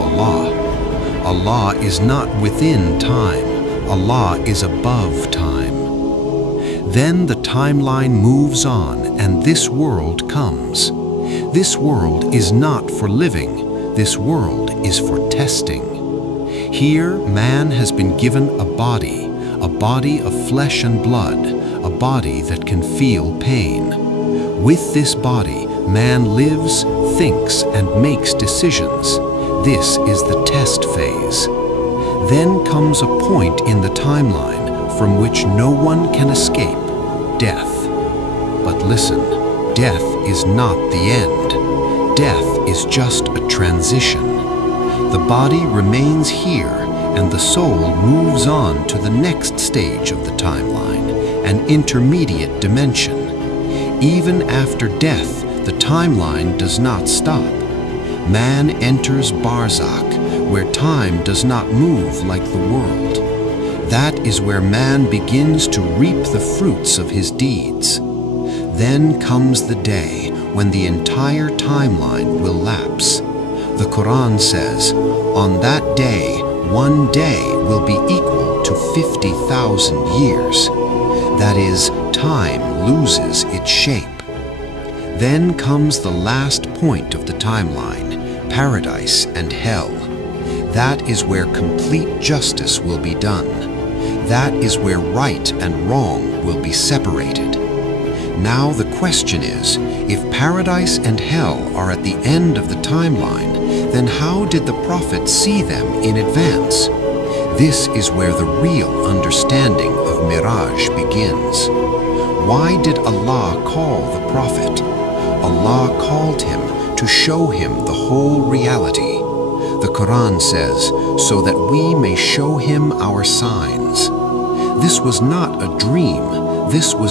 Allah. Allah is not within time. Allah is above time. Then the timeline moves on and this world comes. This world is not for living. This world is for testing. Here man has been given a body of flesh and blood, a body that can feel pain. With this body, man lives, thinks, and makes decisions. This is the test phase. Then comes a point in the timeline from which no one can escape, death. But listen, death is not the end. Death is just a transition. The body remains here and the soul moves on to the next stage of the timeline, an intermediate dimension. Even after death, the timeline does not stop. Man enters Barzakh, where time does not move like the world. That is where man begins to reap the fruits of his deeds. Then comes the day when the entire timeline will lapse. The Quran says, on that day, one day will be equal to 50,000 years. That is, time loses its shape. Then comes the last point of the timeline, paradise and hell. That is where complete justice will be done. That is where right and wrong will be separated. Now the question is, if paradise and hell are at the end of the timeline, then how did the Prophet see them in advance? This is where the real understanding of Miraj begins. Why did Allah call the Prophet? Allah called him to show him the whole reality. The Quran says, so that we may show him our signs. This was not a dream. This was